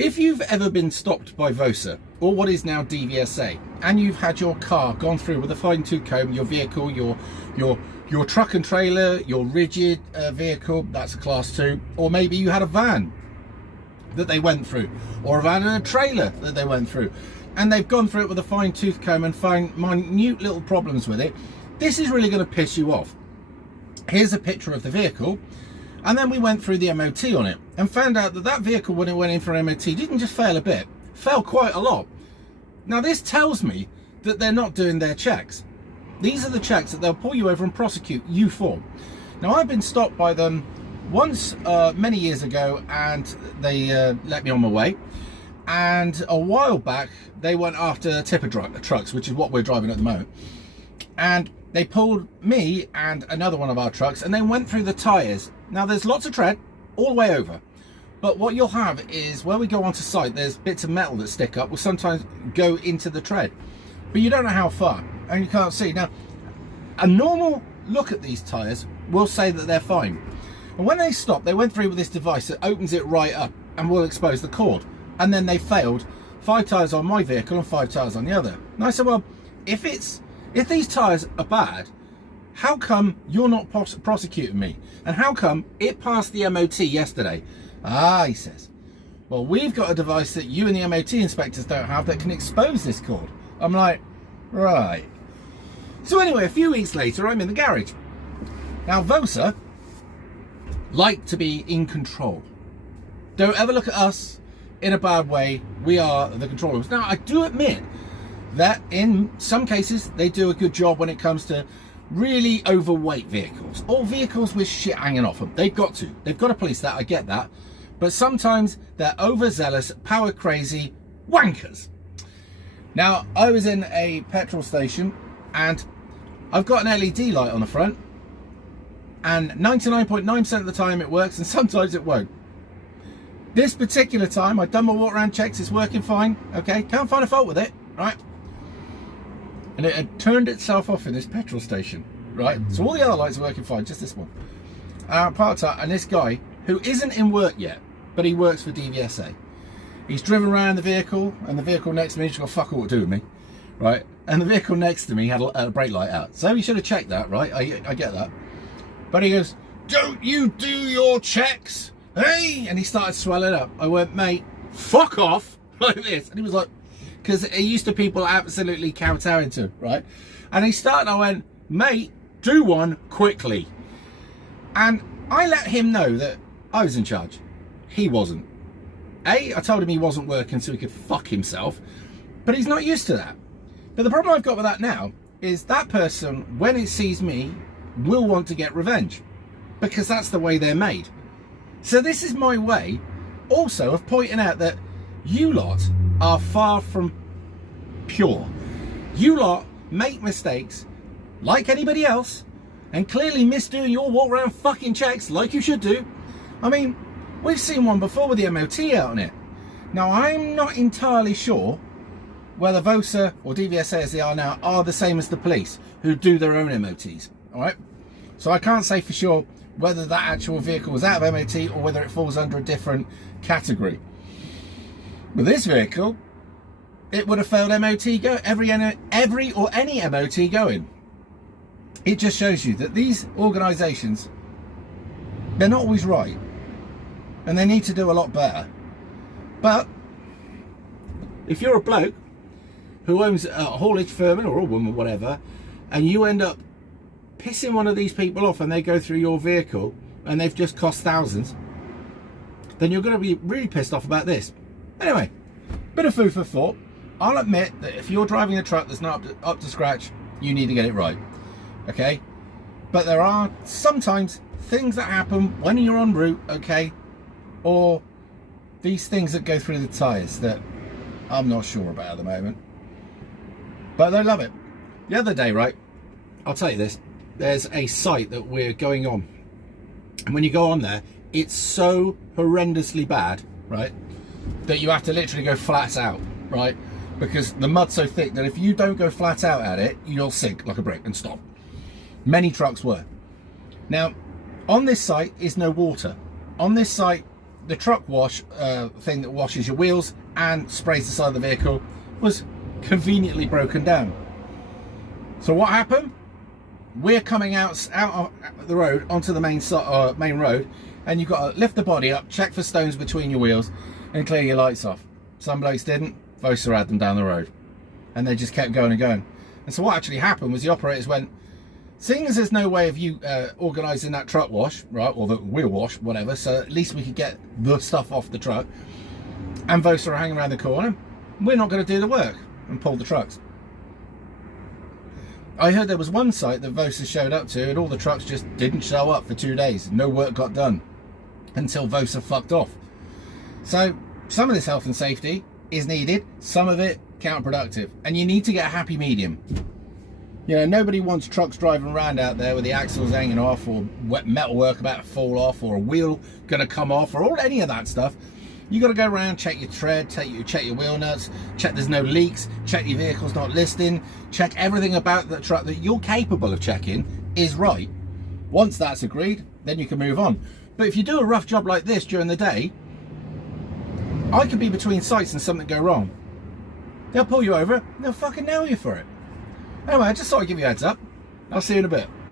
If you've ever been stopped by DVSA, or what is now DVSA, and you've had your car gone through with a fine-tooth comb, your vehicle, your truck and trailer, your rigid vehicle, that's a class 2, or maybe you had a van that they went through, or a van and a trailer that they went through, and they've gone through it with a fine-tooth comb and found minute little problems with it, this is really going to piss you off. Here's a picture of the vehicle. And then we went through the MOT on it and found out that that vehicle, when it went in for MOT, didn't just fail a bit, fell quite a lot. Now this tells me that they're not doing their checks. These are the checks that they'll pull you over and prosecute you for. Now I've been stopped by them once many years ago, and they let me on my way. And a while back they went after tipper trucks, which is what we're driving at the moment. And they pulled me and another one of our trucks and then went through the tyres. Now there's lots of tread all the way over, but what you'll have is where we go onto site, there's bits of metal that stick up, will sometimes go into the tread, but you don't know how far and you can't see. Now a normal look at these tyres will say that they're fine, and when they stop, they went through with this device that opens it right up and will expose the cord, and then they failed 5 tyres on my vehicle and 5 tyres on the other. And I said, well, if these tyres are bad, how come you're not prosecuting me? And how come it passed the MOT yesterday? Ah, he says, well, we've got a device that you and the MOT inspectors don't have that can expose this cord. I'm like, right. So anyway, a few weeks later, I'm in the garage. Now, DVSA like to be in control. Don't ever look at us in a bad way. We are the controllers. Now, I do admit that in some cases they do a good job when it comes to really overweight vehicles or vehicles with shit hanging off them. They've got to police that, I get that, but sometimes they're overzealous, power crazy wankers. Now I was in a petrol station and I've got an LED light on the front, and 99.9% of the time it works, and sometimes it won't. This particular time I've done my walk around checks, it's working fine, okay, can't find a fault with it, right? And it had turned itself off in this petrol station, right? So all the other lights are working fine, just this one. And I parked up, and this guy, who isn't in work yet, but he works for DVSA, he's driven around the vehicle, and the vehicle next to me, he's got fuck all to do with me, right? And the vehicle next to me had a brake light out. So he should have checked that, right? I get that. But he goes, don't you do your checks, hey? And he started swelling up. I went, mate, fuck off, like this. And he was like, because he used to people absolutely kowtowing to, right? And he started, I went, mate, do one quickly. And I let him know that I was in charge. He wasn't. I told him he wasn't working so he could fuck himself, but he's not used to that. But the problem I've got with that now is that person, when it sees me, will want to get revenge, because that's the way they're made. So this is my way also of pointing out that you lot are far from pure. You lot make mistakes like anybody else, and clearly miss doing your walk around fucking checks like you should do. I mean, we've seen one before with the MOT out on it. Now I'm not entirely sure whether DVSA or DVSA as they are now are the same as the police, who do their own MOTs, all right? So I can't say for sure whether that actual vehicle was out of MOT or whether it falls under a different category. With this vehicle, it would have failed MOT every or any MOT going. It just shows you that these organisations, they're not always right, and they need to do a lot better. But if you're a bloke who owns a haulage firm or a woman, whatever, and you end up pissing one of these people off and they go through your vehicle and they've just cost thousands, then you're going to be really pissed off about this. Anyway, bit of food for thought. I'll admit that if you're driving a truck that's not up to scratch, you need to get it right, okay? But there are sometimes things that happen when you're en route, okay? Or these things that go through the tyres that I'm not sure about at the moment. But they love it. The other day, right, I'll tell you this, there's a site that we're going on. And when you go on there, it's so horrendously bad, right, that you have to literally go flat out, right? Because the mud's so thick that if you don't go flat out at it, you'll sink like a brick and stop. Many trucks were. Now, on this site is no water. On this site the truck wash thing that washes your wheels and sprays the side of the vehicle was conveniently broken down. So what happened? We're coming out of the road onto the main road, and you've got to lift the body up, check for stones between your wheels, and clear your lights off. Some blokes didn't. Vosa had them down the road, and they just kept going and going. And so what actually happened was the operators went, seeing as there's no way of you organising that truck wash, right, or the wheel wash, whatever, so at least we could get the stuff off the truck, and Vosa are hanging around the corner, we're not going to do the work, and pull the trucks. I heard there was one site that Vosa showed up to and all the trucks just didn't show up for 2 days. No work got done until Vosa fucked off. So some of this health and safety is needed, some of it counterproductive, and you need to get a happy medium. You know, nobody wants trucks driving around out there with the axles hanging off, or wet metal work about to fall off, or a wheel gonna come off, or any of that stuff. You got to go around, check your tread, check your wheel nuts, check there's no leaks, check your vehicle's not listing, check everything about the truck that you're capable of checking is right. Once that's agreed, then you can move on. But if you do a rough job like this during the day, I could be between sites and something go wrong. They'll pull you over, and they'll fucking nail you for it. Anyway, I just thought I'd give you a heads up. I'll see you in a bit.